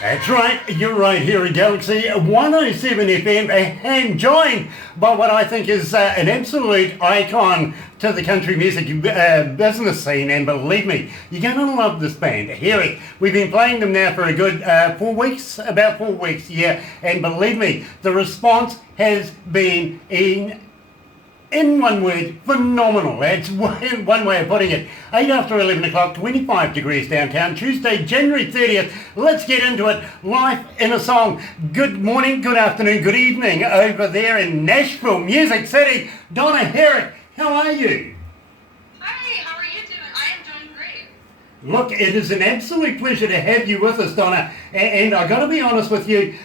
That's right, you're right here at Galaxy 107 FM and joined by what I think is an absolute icon to the country music business scene, and believe me, you're going to love this band, Herrick. We've been playing them now for a good 4 weeks, about 4 weeks, yeah, and believe me, the response has been in one word, phenomenal. That's one way of putting it. 8 after 11 o'clock, 25 degrees downtown, Tuesday, January 30th. Let's get into it. Life in a Song. Good morning, good afternoon, good evening over there in Nashville, Music City. Donna Herrick, how are you? Hi, how are you doing? I am doing great. Look, it is an absolute pleasure to have you with us, Donna. And I got to be honest with you,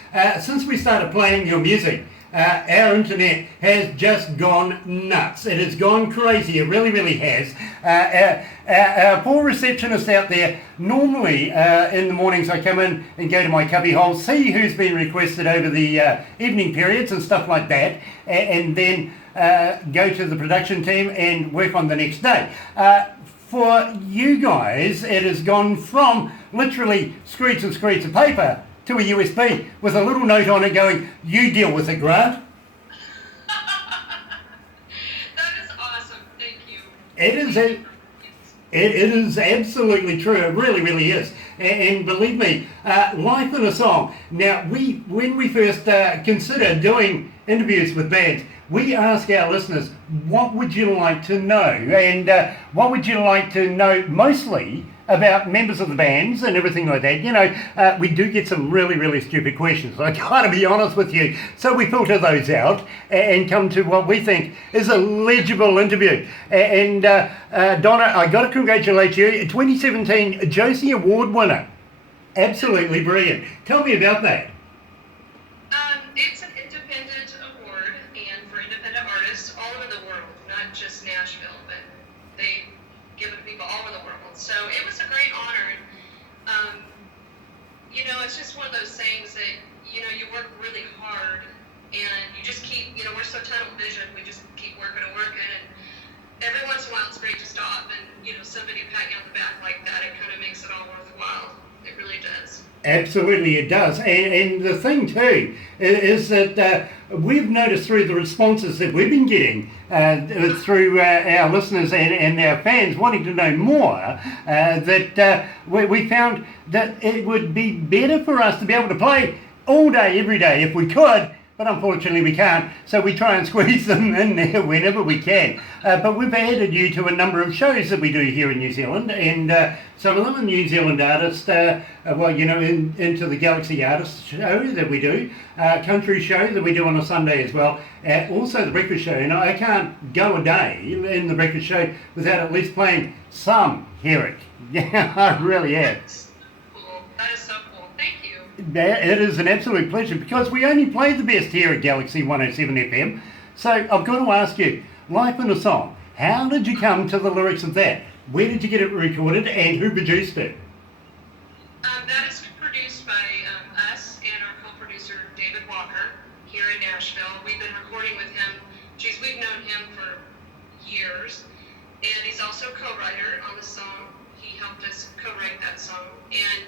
since we started playing your music, our internet has just gone nuts. It has gone crazy. It really, really has. Our poor receptionist out there, normally in the mornings I come in and go to my cubby hole, see who's been requested over the evening periods and stuff like that, and then go to the production team and work on the next day. For you guys, it has gone from literally screeds and screeds of paper to a USB with a little note on it going, "You deal with it, Grant." That is awesome. Thank you. It is absolutely true. It really, really is. And believe me, Life in a Song. Now, when we first consider doing interviews with bands, we ask our listeners, what would you like to know? And what would you like to know mostly about members of the bands and everything like that. You know, we do get some really, really stupid questions. I gotta be honest with you. So we filter those out and come to what we think is a legible interview. And Donna, I gotta congratulate you, 2017 Josie Award winner. Absolutely brilliant. Tell me about that. It's an independent award, and for independent artists all over the world, not just Nashville, but they give it to people all over the world. So it was a great honor. And, you know, it's just one of those things that, you know, you work really hard and you just keep, you know, we're so tunnel vision, we just keep working and working. And every once in a while it's great to stop and, you know, somebody pat you on the back like that. It kind of makes it all worthwhile. It really does. Absolutely, it does. And the thing too is that we've noticed through the responses that we've been getting through our listeners and our fans wanting to know more, that we found that it would be better for us to be able to play all day, every day if we could. But unfortunately we can't, so we try and squeeze them in there whenever we can. But we've added you to a number of shows that we do here in New Zealand, and some of them are New Zealand artists, well, you know, into the Galaxy Artist show that we do, country show that we do on a Sunday as well, also the breakfast show. And I can't go a day in the breakfast show without at least playing some Herrick. Yeah, I really am. That is so cool. Thank you. It is an absolute pleasure because we only play the best here at Galaxy 107 FM. So I've got to ask you, Life in a Song, how did you come to the lyrics of that? Where did you get it recorded and who produced it? That is produced by us and our co-producer David Walker here in Nashville. We've been recording with him. Geez, we've known him for years. And he's also co-writer on the song. He helped us co-write that song. And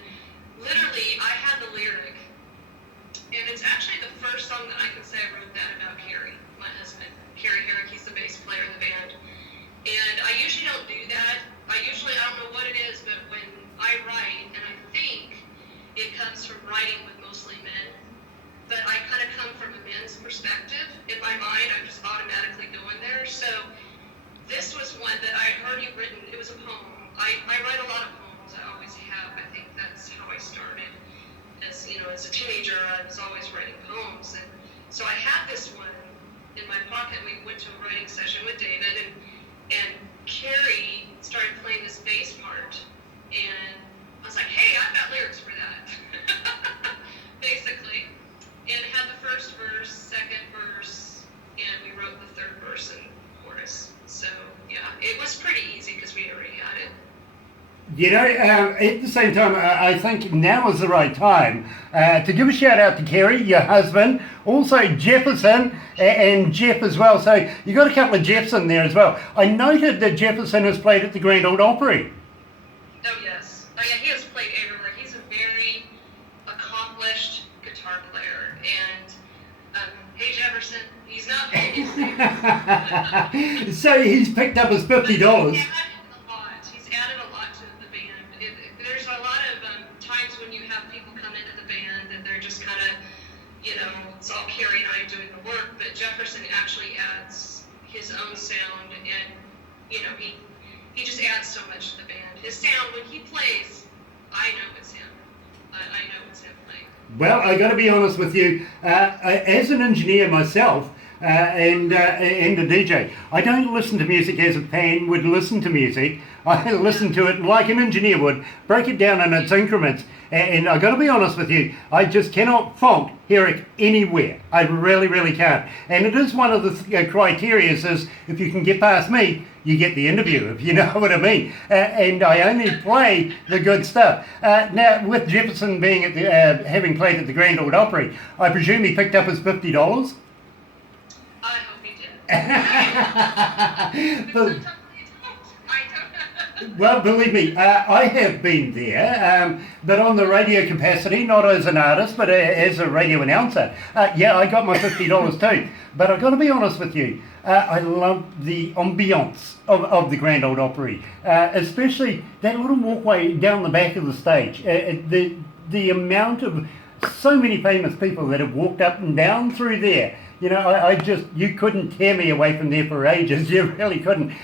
literally, I had the lyric, and it's actually the first song that I can say I wrote that about Carrie, my husband. Carrie Herrick, he's the bass player in the band. And I usually don't do that. I don't know what it is, but when I write, and I think it comes from writing with mostly men, but I kind of come from a men's perspective. In my mind, I'm just automatically going there. So this was one that I had already written. It was a poem. I write a lot of poems. I always have. I think that's how I started. As you know, as a teenager, I was always writing poems, and so I had this one in my pocket. We went to a writing session with David, and Carrie started playing this bass part, and I was like, "Hey, I've got lyrics for that," basically. And it had the first verse, second verse, and we wrote the third verse and chorus. So yeah, it was pretty easy because we already had it. You know, at the same time, I think now is the right time to give a shout out to Kerry, your husband, also Jefferson and Jeff as well. So you got a couple of Jeffs in there as well. I noted that Jefferson has played at the Grand Ole Opry. Jefferson. He's not paying his dues. So he's picked up his $50. He's added a lot. He's added a lot to the band. There's a lot of times when you have people come into the band and they're just kind of, it's all Carrie and I doing the work, but Jefferson actually adds his own sound, and he just adds so much to the band. His sound, when he plays, I know it's him. I know it's him playing. Well, I got to be honest with you. As an engineer myself and a DJ, I don't listen to music as a fan would listen to music. I listen to it like an engineer would, break it down in its increments. And I got to be honest with you, I just cannot fault Herrick anywhere. I really, really can't. And it is one of the criteria is if you can get past me, you get the interview, if you know what I mean. And I only play the good stuff. Now, with Jefferson being at the, having played at the Grand Ole Opry, I presume he picked up his $50? I hope he did. Well, believe me, I have been there, but on the radio capacity, not as an artist, but as a radio announcer. Yeah, I got my $50 too. But I've got to be honest with you, I love the ambiance of the Grand Ole Opry, especially that little walkway down the back of the stage. The amount of so many famous people that have walked up and down through there. You couldn't tear me away from there for ages. You really couldn't.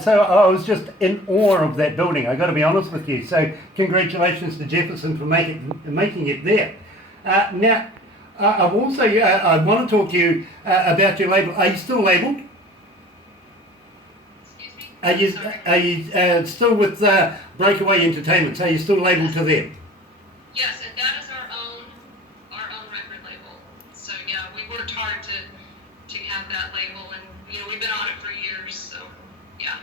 So I was just in awe of that building. I got to be honest with you. So congratulations to Jefferson for making it there. Now, I've also I want to talk to you about your label. Are you still labelled? Excuse me? Are you still with Breakaway Entertainments? Are you still labelled to them? Yes, and that is our own record label. So yeah, we worked hard to have that label, and we've been on it for years. So yeah.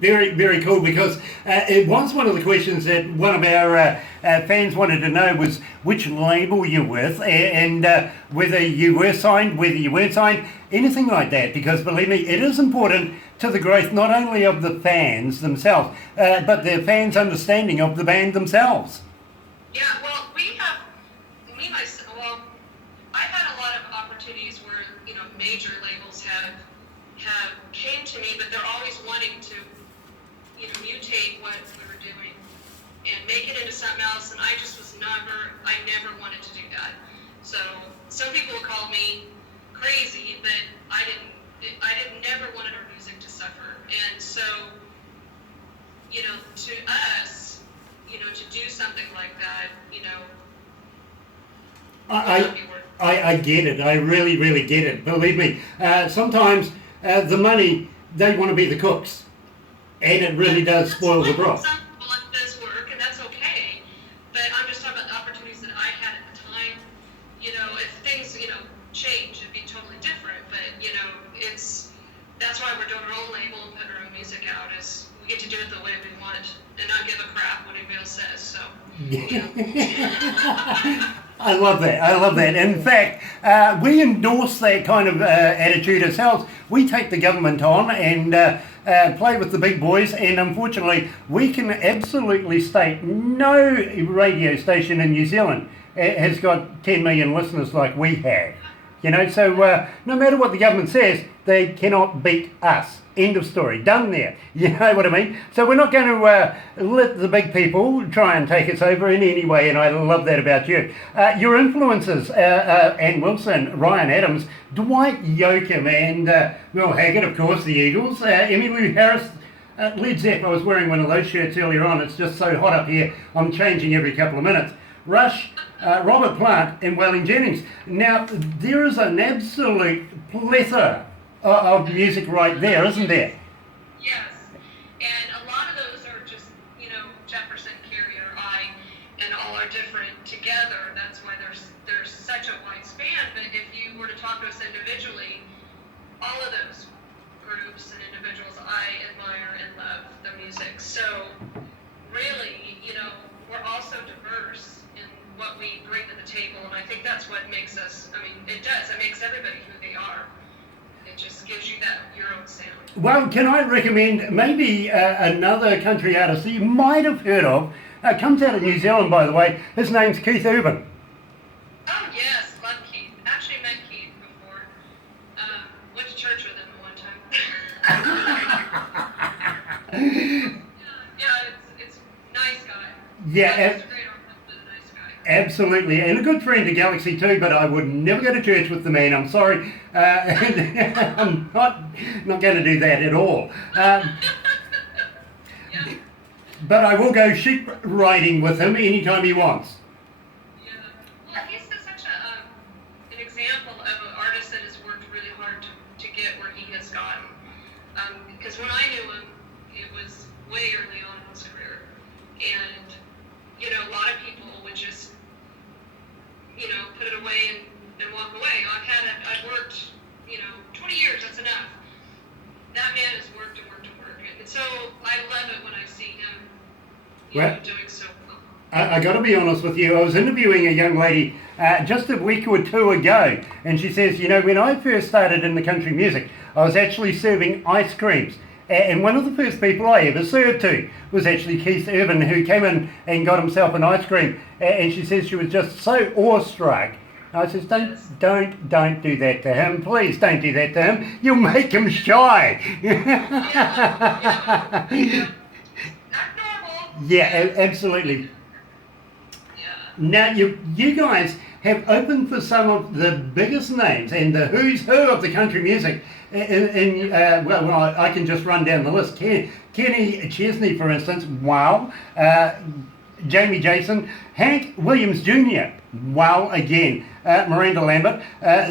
Very, very cool, because it was one of the questions that one of our fans wanted to know was which label you're with, and whether you were signed, whether you weren't signed, anything like that, because believe me, it is important to the growth not only of the fans themselves, but their fans' understanding of the band themselves. Yeah, well, I've had a lot of opportunities where, major labels have came to me, but they're always wanting to, mutate what we were doing and make it into something else, and I never wanted to do that. So some people called me crazy, but I never wanted our music to suffer. And so, to us, to do something like that, I get it. I really, really get it. Believe me. Sometimes the money, they want to be the cooks, and it really does spoil the broth. Some people it does work, and that's okay. But I'm just talking about the opportunities that I had at the time. If things change, it'd be totally different. But that's why we're doing our own label and putting our own music out. Is we get to do it the way we want and not give a crap what anybody else says. So. I love that. In fact, we endorse that kind of attitude ourselves. We take the government on and play with the big boys, and unfortunately, we can absolutely state no radio station in New Zealand has got 10 million listeners like we have. So no matter what the government says, they cannot beat us. End of story. Done there. You know what I mean? So we're not going to let the big people try and take us over in any way, and I love that about you. Your influences, Ann Wilson, Ryan Adams, Dwight Yoakam, and Mel Haggard, of course, the Eagles, Emmylou Harris, Led Zepp. I was wearing one of those shirts earlier on. It's just so hot up here. I'm changing every couple of minutes. Rush, Robert Plant, and Waylon Jennings. Now, there is an absolute plethora of music right there, isn't there? Yes, and a lot of those are just, Jefferson, Carrie, or I, and all are different together. That's why there's such a wide span. But if you were to talk to us individually, all of those groups and individuals, I admire and love their music. So really, we're also diverse in what we bring to the table, and I think that's what makes us, it does. It makes everybody who they are. It just gives you your own sound. Well, can I recommend maybe another country artist that you might have heard of? Comes out of New Zealand, by the way. His name's Keith Urban. Oh, yes. Love Keith. Actually met Keith before. Yeah, That was a great argument with a nice guy. absolutely. And a good friend to Galaxy too, but I would never go to church with the man. I'm sorry. I'm not going to do that at all. Yeah. But I will go sheep riding with him anytime he wants. Yeah. Well, he's such an example of an artist that has worked really hard to get where he has gotten. Because when I knew him, it was way early on in his career. And, you know, a lot of people would just, you know, put it away and walk away. I've worked, you know, 20 years, that's enough. That man has worked and worked and worked. And so I love it when I see him, you know, doing so well. I got to be honest with you. I was interviewing a young lady just a week or two ago, and she says, you know, when I first started in the country music, I was actually serving ice creams. And one of the first people I ever served to was actually Keith Urban, who came in and got himself an ice cream. And she says she was just so awestruck. I says, don't do that to him. Please don't do that to him. You'll make him shy. Yeah. Not normal. Yeah, absolutely. Now, you guys have opened for some of the biggest names and the who's who of the country music. Well, I can just run down the list. Kenny Chesney, for instance, wow. Jamie Jason, Hank Williams Jr., wow again. Miranda Lambert,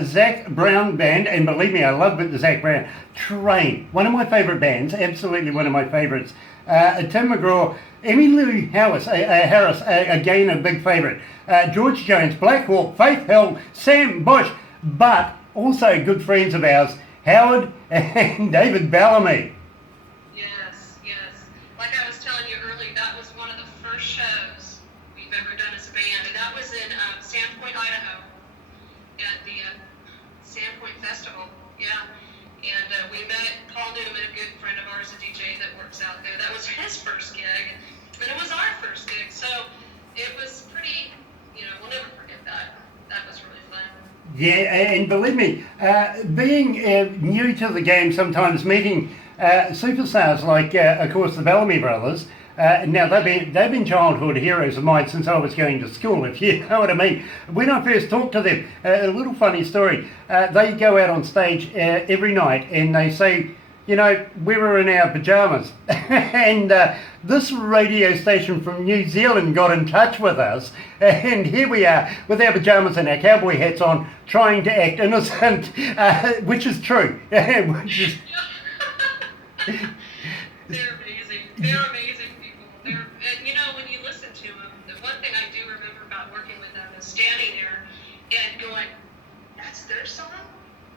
Zach Brown Band, and believe me, I love Zach Brown. Train, one of my favourite bands, absolutely one of my favourites. Tim McGraw, Emmylou Harris, again a big favourite. George Jones, Black Hawk, Faith Hill, Sam Bush, but also good friends of ours, Howard and David Bellamy. Yes. Like I was telling you earlier, that was one of the first shows we've ever done as a band, and that was in Sandpoint, Idaho, at the Sandpoint Festival. Yeah. And we met Paul Newman, a good friend of ours, a DJ that works out there. That was his first gig, and it was our first gig. So it was pretty, you know, we'll never forget that. That was really fun. Yeah, and believe me, being new to the game, sometimes meeting superstars like, of course, the Bellamy brothers. Now they've been childhood heroes of mine since I was going to school, if you know what I mean. When I first talked to them, a little funny story. They go out on stage every night and they say, you know, we were in our pajamas, and this radio station from New Zealand got in touch with us, and here we are with our pajamas and our cowboy hats on, trying to act innocent, which is true. They're amazing. They're amazing people. And you know, when you listen to them, the one thing I do remember about working with them is standing there and going, "That's their song?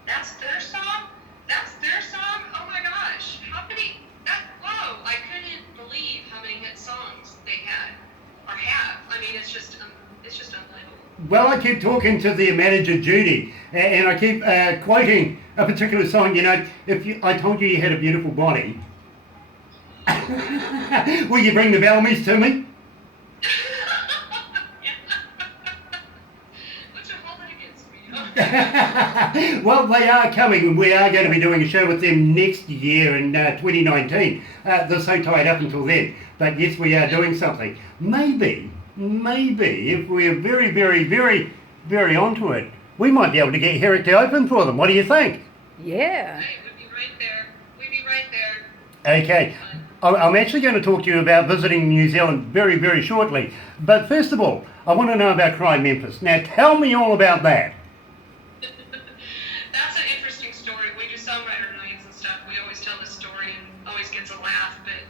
That's their song? That's their song? Oh my gosh! How many? Whoa! I couldn't believe how many hit songs they had or have. I mean, it's just unbelievable." Well, I keep talking to their manager Judy, and I keep quoting a particular song. You know, I told you had a beautiful body. Will you bring the Bellamys to me? What's your hold it against me? Well, they are coming, and we are going to be doing a show with them next year in 2019. They're so tied up until then. But yes, we are doing something. Maybe, if we're very, very, very, very onto it, we might be able to get Herrick to open for them. What do you think? Yeah. Hey, we'd be right there. We'd be right there. Okay. I'm actually going to talk to you about visiting New Zealand very, very shortly. But first of all, I want to know about Cry Memphis. Now, tell me all about that. That's an interesting story. We do songwriter nights and stuff. We always tell this story and always gets a laugh. But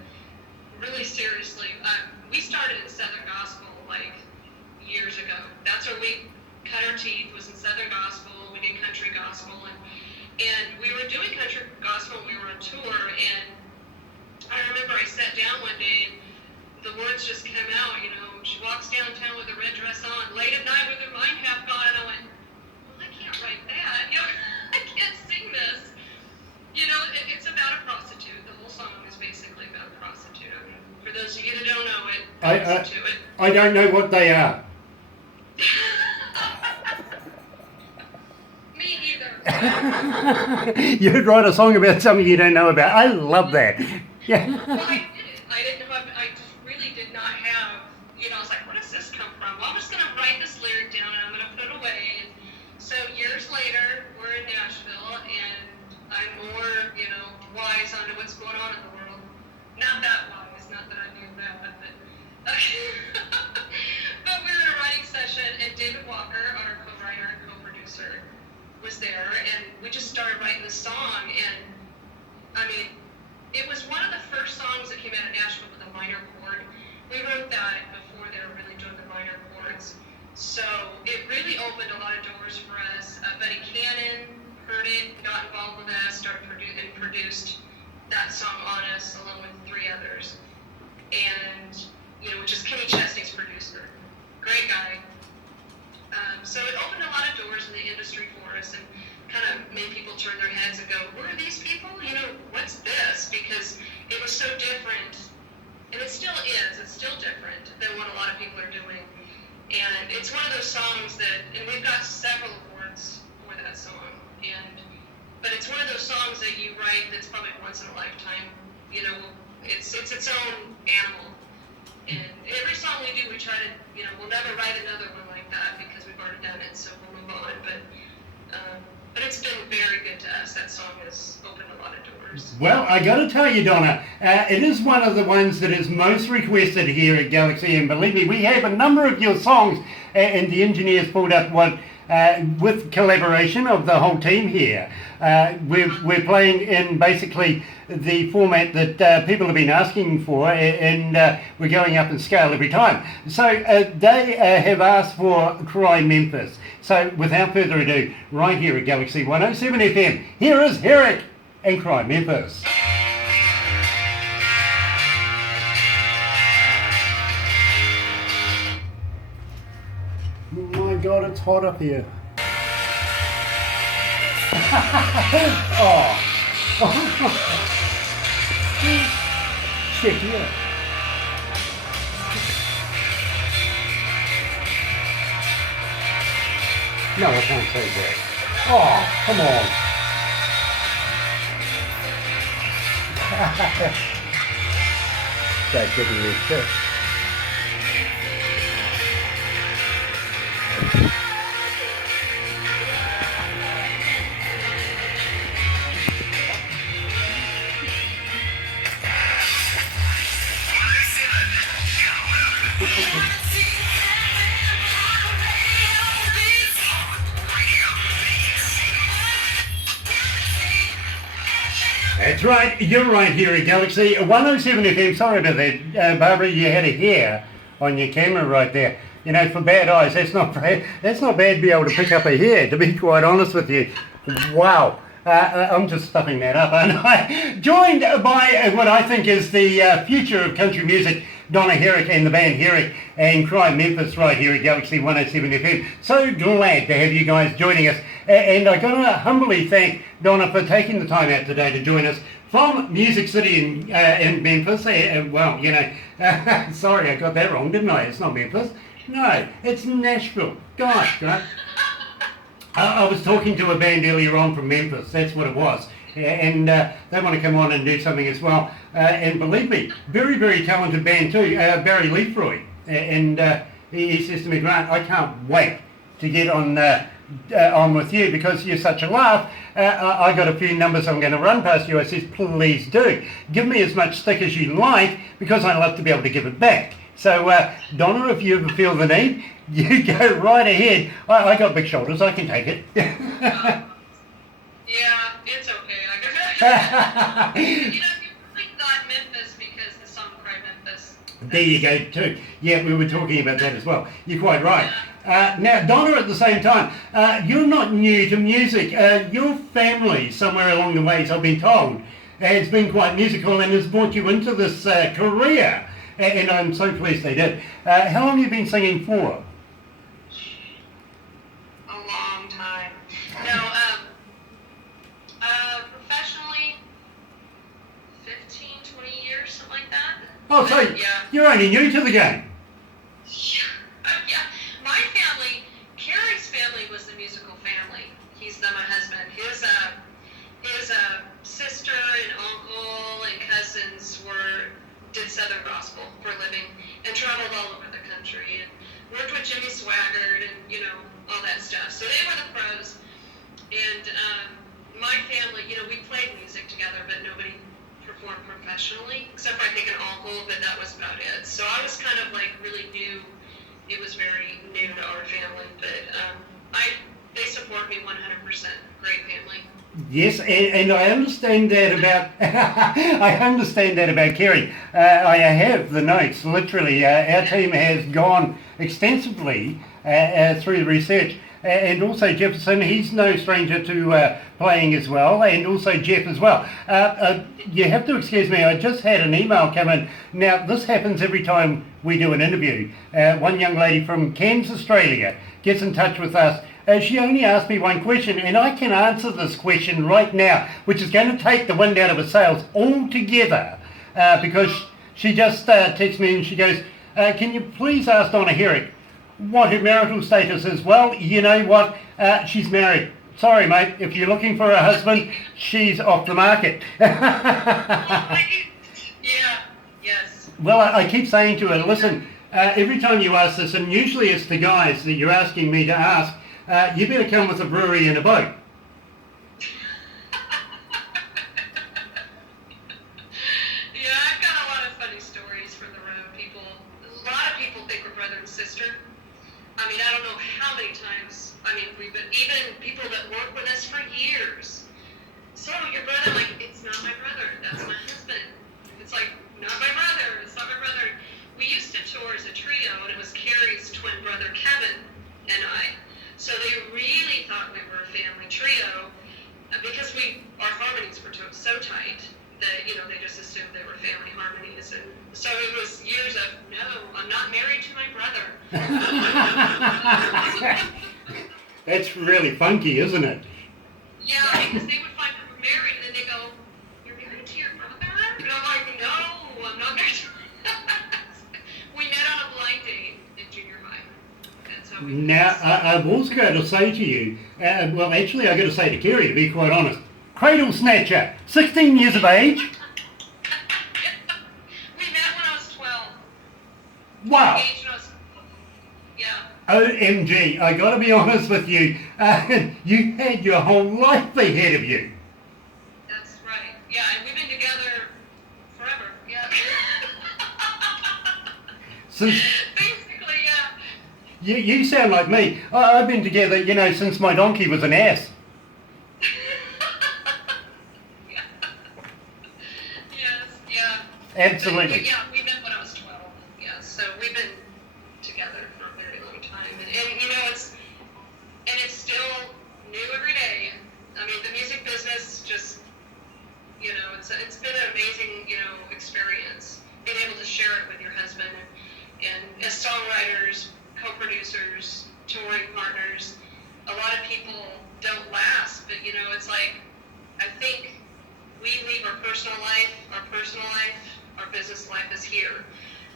really seriously, we started in Southern Gospel like years ago. That's where we cut our teeth, was in Southern Gospel. We did country gospel. And we were doing country gospel. We were on tour. And I remember I sat down one day and the words just came out, you know, she walks downtown with a red dress on, late at night with her mind half gone, and I went, well, I can't write that, you know, I can't sing this. You know, it's about a prostitute. The whole song is basically about a prostitute. I mean, for those of you that don't know it, listen to it. I don't know what they are. Me either. You'd write a song about something you don't know about. I love that. Yeah. Well, I did it. I didn't know. I really did not have. You know, I was like, But we were in a writing session, and David Walker, our co-writer and co-producer, was there, and we just started writing the song, and I mean, it was one of the first songs that came out of Nashville with a minor chord. We wrote that before they were really doing the minor chords, so it really opened a lot of doors for us. Buddy Cannon heard it, got involved with us, and produced that song on us along with 3 others, and which is Kenny Chesney's producer, great guy. So it opened a lot of doors in the industry for us, and kind of made people turn their heads and go, who are these people? What's this? Because it was so different, and it still is. It's still different than what a lot of people are doing. And it's one of those songs and we've got several awards for that song. But it's one of those songs that you write that's probably once in a lifetime. It's its own animal. And every song we do, we try to, we'll never write another one like that because we've already done it, so we'll move on. But it's been very good to us. That song has opened a lot of doors. Well, I got to tell you, Donna, it is one of the ones that is most requested here at Galaxy, and believe me, we have a number of your songs, and the engineers pulled up one with collaboration of the whole team here. We're playing in basically the format that people have been asking for, and we're going up in scale every time. So they have asked for Cry Memphis. So without further ado, right here at Galaxy 107 FM, here is Herrick and Cry Memphis. My God, it's hot up here. Oh. Check here. No, I can't say that. Oh, come on. That didn't need to. That's right, you're right here at Galaxy 107 FM. Sorry about that, Barbara, you had a hair on your camera right there. For bad eyes, that's not bad to be able to pick up a hair, to be quite honest with you. Wow. I'm just stuffing that up, aren't I? Joined by what I think is the future of country music, Donna Herrick and the Band Herrick, and Cry Memphis right here at Galaxy 107 FM. So glad to have you guys joining us. And I got to humbly thank Donna for taking the time out today to join us from Music City in Memphis. Sorry, I got that wrong, didn't I? It's not Memphis. No, it's Nashville. Gosh, God. I was talking to a band earlier on from Memphis, that's what it was, and they want to come on and do something as well, and believe me, very, very talented band too, Barry Leafroy, and he says to me, Grant, I can't wait to get on with you because you're such a laugh. I got a few numbers I'm going to run past you. I says, please do, give me as much stick as you like because I love to be able to give it back. So, Donna, if you ever feel the need, you go right ahead. I got big shoulders, I can take it. Yeah, it's okay. You really got Memphis because the song Cry Memphis. There you go, too. Yeah, we were talking about that as well. You're quite right. Now, Donna, at the same time, you're not new to music. Your family, somewhere along the ways, I've been told, has been quite musical and has brought you into this career. And I'm so pleased they did. How long have you been singing for? A long time. No, professionally, 15, 20 years, something like that. Oh, so yeah. You're only new to the game. Yeah. My family, Carrie's family was the musical family. He's my husband. His sister and uncle and cousins did Southern gospel for a living and traveled all over the country and worked with Jimmy Swaggart and all that stuff. So they were the pros. And my family, we played music together, but nobody performed professionally except for I think an uncle, but that was about it. So I was kind of like really new. It was very new to our family, but they support me 100%. Great family. Yes, and I understand that about I understand that about Kerry. I have the notes. Literally, our team has gone extensively through the research, and also Jefferson. He's no stranger to playing as well, and also Jeff as well. You have to excuse me. I just had an email come in. Now this happens every time we do an interview. One young lady from Cairns, Australia, gets in touch with us. She only asked me one question, and I can answer this question right now, which is going to take the wind out of her sails altogether, because she just texts me and she goes, can you please ask Donna Herrick what her marital status is? Well, you know what? She's married. Sorry, mate. If you're looking for a husband, she's off the market. Yeah, yes. Well, I keep saying to her, listen, every time you ask this, and usually it's the guys that you're asking me to ask, you better come with a brewery and a boat. Yeah, I've got a lot of funny stories for the road. A lot of people think we're brother and sister. I mean, I don't know how many times. I mean, we've been, even people that work with us for years. So your brother, like, it's not my brother. That's my husband. It's like, not my brother. It's not my brother. We used to tour as a trio, and it was Carrie's twin brother Kevin and I. So they really thought we were a family trio because our harmonies were so tight that, they just assumed they were family harmonies. And so it was years of, no, I'm not married to my brother. That's really funky, isn't it? Yeah, because they would find we were married and then they go, you're married to your brother? And I'm like, no, I'm not married to my brother. We met on a blind date in junior high. Now, I've also got to say to you, well, actually, I've got to say to Kerry, to be quite honest, cradle snatcher, 16 years of age. We met when I was 12. Wow. Engaged when I was, yeah. OMG, I got to be honest with you, you had your whole life ahead of you. That's right. Yeah, and we've been together forever. Yeah. Since Basically, yeah. you sound like me. I've been together, since my donkey was an ass. Yeah. Yes, yeah. Absolutely. But yeah, we met when I was 12. Yeah, so we've been together for a very long time. And it's still new every day. I mean, the music business just, it's been an amazing, experience. Being able to share it with your husband and as songwriters, co-producers, touring partners, a lot of people don't last, but it's like, I think we leave our personal life, our business life is here.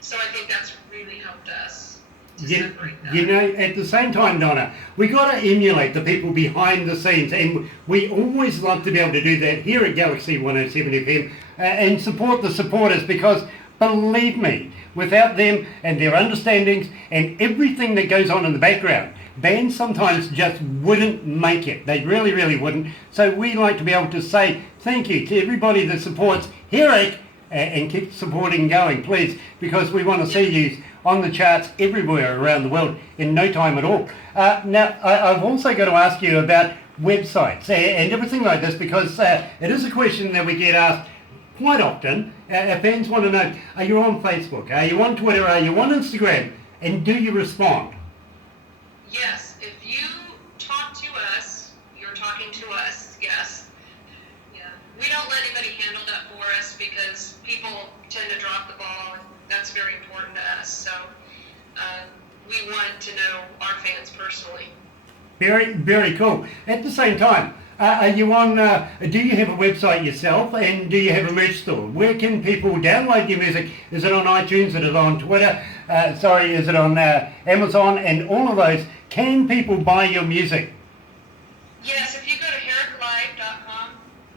So I think that's really helped us to separate that. At the same time, Donna, we got to emulate the people behind the scenes, and we always love to be able to do that here at Galaxy 107 FM and support the supporters, because believe me, without them and their understandings and everything that goes on in the background, bands sometimes just wouldn't make it. They really, really wouldn't. So we like to be able to say thank you to everybody that supports Herrick and keep supporting going, please, because we want to see you on the charts everywhere around the world in no time at all. Now, I've also got to ask you about websites and everything like this, because it is a question that we get asked quite often. Our fans want to know, are you on Facebook? Are you on Twitter? Are you on Instagram? And do you respond? Yes, if you talk to us, you're talking to us, yes. Yeah. We don't let anybody handle that for us because people tend to drop the ball, and that's very important to us. So we want to know our fans personally. Very, very cool. At the same time, are you on, do you have a website yourself, and do you have a merch store? Where can people download your music? Is it on iTunes? Is it on Twitter? Is it on Amazon and all of those? Can people buy your music? Yes, if you go to herricklive.com,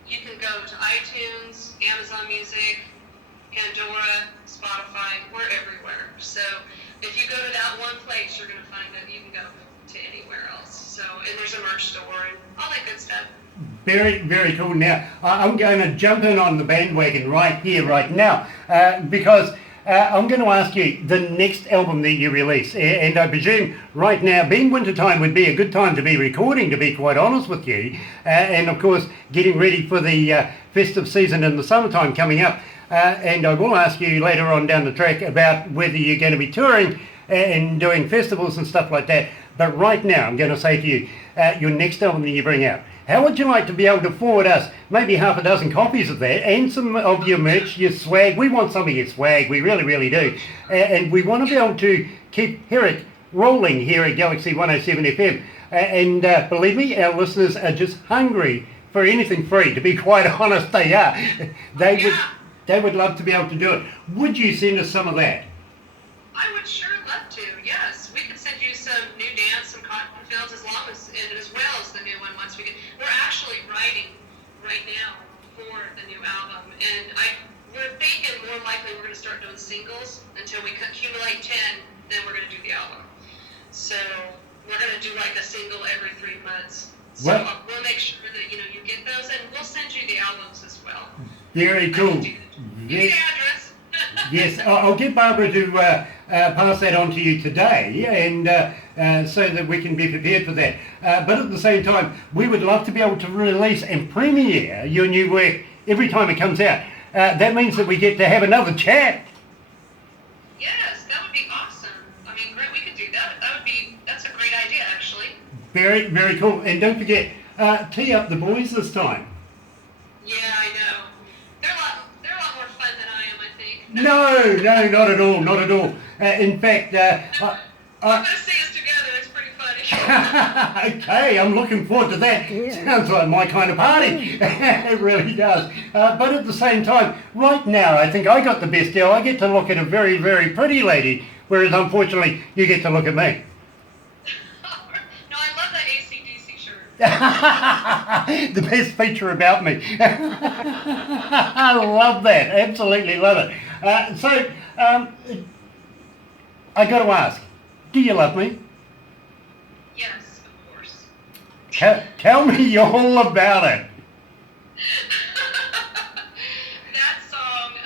you can go to iTunes, Amazon Music, Pandora, Spotify, we're everywhere. So if you go to that one place, you're going to find that you can go to anywhere else. So, and there's a merch store and all that good stuff. Very, very cool. Now, I'm going to jump in on the bandwagon right here, right now, because I'm going to ask you the next album that you release, and I presume right now, being wintertime would be a good time to be recording, to be quite honest with you, and of course getting ready for the festive season in the summertime coming up. And I will ask you later on down the track about whether you're going to be touring and doing festivals and stuff like that. But right now, I'm going to say to you, your next album that you bring out, how would you like to be able to forward us maybe half a dozen copies of that and some of your merch, your swag? We want some of your swag, we really, really do. And we want to be able to keep Herrick rolling here at Galaxy 107 FM. And believe me, our listeners are just hungry for anything free. To be quite honest, they are. They would love to be able to do it. Would you send us some of that? I would sure love to, yes. We could send you some new dance, some cotton fields, as well as the new one once we get. We're actually writing right now for the new album, and we're thinking more likely we're going to start doing singles until we accumulate 10, then we're going to do the album. So we're going to do like a single every 3 months. So we'll make sure that you get those, and we'll send you the albums as well. Very cool. Yes. The address. Yes, I'll get Barbara to pass that on to you today, and so that we can be prepared for that. But at the same time, we would love to be able to release and premiere your new work every time it comes out. That means that we get to have another chat. Yes, that would be awesome. I mean, great, we could do that. That's a great idea, actually. Very, very cool. And don't forget, tee up the boys this time. Yeah, I know. They're a lot more fun than I am, I think. No, not at all, not at all. In fact, I'm going to see us together. It's pretty funny. Okay, I'm looking forward to that. Yeah. Sounds like my kind of party. It really does. But at the same time, right now, I think I got the best deal. I get to look at a very, very pretty lady, whereas unfortunately, you get to look at me. No, I love that AC/DC shirt. The best feature about me. I love that. Absolutely love it. I got to ask, do you love me? Yes, of course. Tell me all about it. That song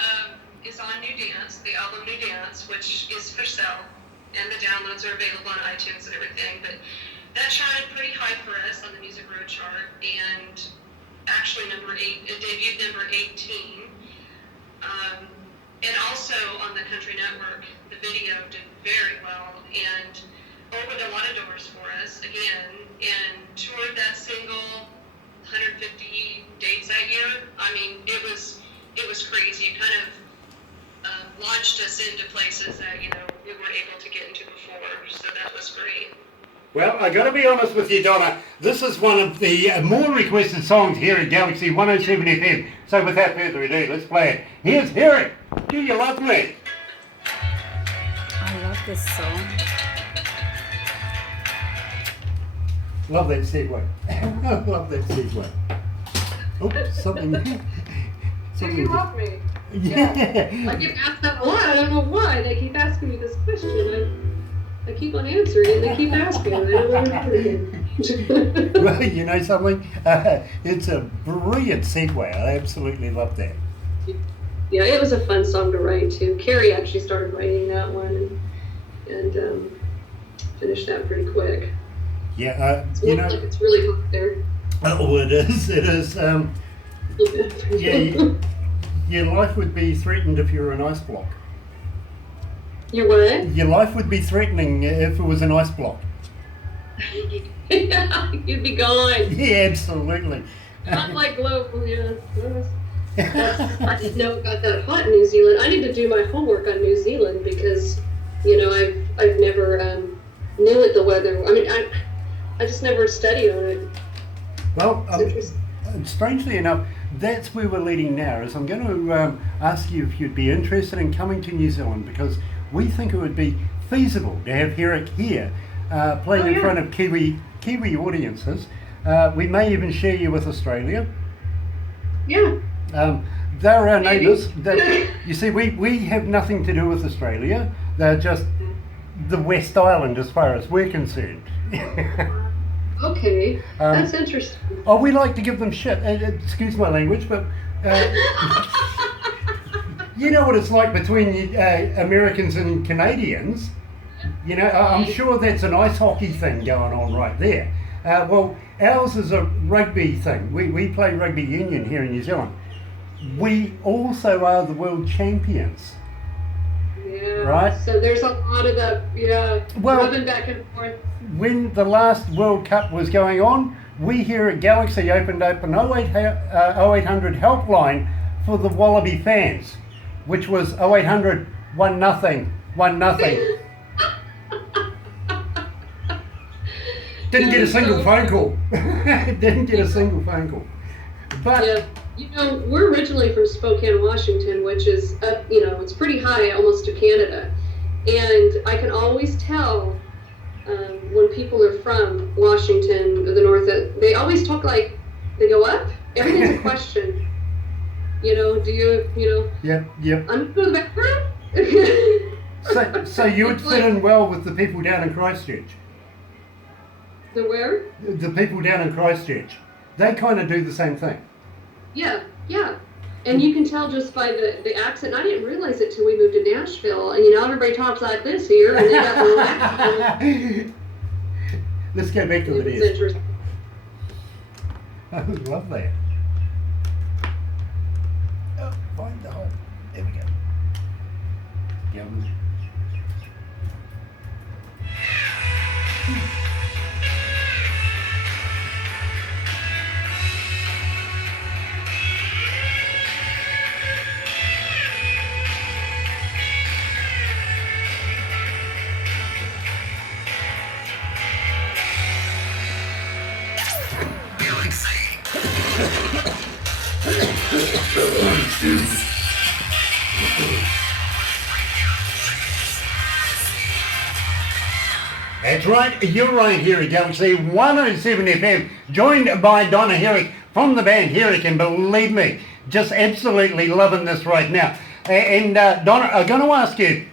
is on New Dance, the album New Dance, which is for sale, and the downloads are available on iTunes and everything. But that charted pretty high for us on the Music Row chart, and actually it debuted number 18. And also on the Country Network, the video did very well and opened a lot of doors for us again, and toured that single 150 dates that year. I mean, it was crazy. It kind of launched us into places that we weren't able to get into before. So that was great. Well, I got to be honest with you, Donna. This is one of the more requested songs here at Galaxy 107 FM. So without further ado, let's play it. Here's Herrick. Do you love me? I love this song. Love that segue. I love that segue. Oh, something. Do you love me? Yeah. I get asked that a lot. I don't know why. They keep asking me this question. I keep on answering and they keep asking. I don't know. Well, you know something? It's a brilliant segue. I absolutely love that. Yeah, it was a fun song to write too. Carrie actually started writing that one and finished that pretty quick. Yeah, it's really hot there. Oh, it is. It is. Yeah, your life would be threatened if you were an ice block. Your what? Your life would be threatening if it was an ice block. You'd be gone. Yeah, absolutely. Not like global, yeah. I didn't know it got that hot in New Zealand. I need to do my homework on New Zealand because, I've never knew it, the weather. I mean, I just never studied on it. Well, strangely enough, that's where we're leading now. Is I'm going to ask you if you'd be interested in coming to New Zealand, because we think it would be feasible to have Herrick here playing in front of Kiwi audiences. We may even share you with Australia. Yeah. They're our neighbours. You see, we have nothing to do with Australia. They're just the West Island as far as we're concerned. Okay, that's interesting. Oh, we like to give them shit. Excuse my language, but You know what it's like between Americans and Canadians. You know, I'm sure that's an ice hockey thing going on right there. Well, ours is a rugby thing. We play rugby union here in New Zealand. We also are the world champions. Yeah. Right? So there's a lot of that, Well, rubbing back and forth. When the last World Cup was going on, we here at Galaxy opened up an 0800 helpline for the Wallaby fans, which was 0800 1-0, 1-0. Didn't get a single phone call. Didn't get a single phone call. But yeah. We're originally from Spokane, Washington, which is up, it's pretty high, almost to Canada. And I can always tell when people are from Washington or the north, they always talk like they go up. Everything's a question. Do you, Yep. I'm going to go to the bathroom? So you would fit in well with the people down in Christchurch. The where? The people down in Christchurch. They kind of do the same thing. Yeah. And you can tell just by the accent. I didn't realize it till we moved to Nashville. And everybody talks like this here, and they got the little accent. Let's go back to It the was desk. interesting. I love that. Oh, find the hole. There we go. Yum. That's right, you're right here at Galaxy 107 FM, joined by Donna Herrick from the Band Herrick, and believe me, just absolutely loving this right now. And Donna, I'm going to ask you,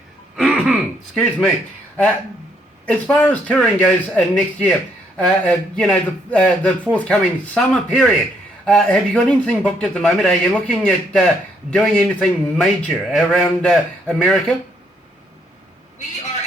excuse me, as far as touring goes next year, the forthcoming summer period, have you got anything booked at the moment? Are you looking at doing anything major around America? We are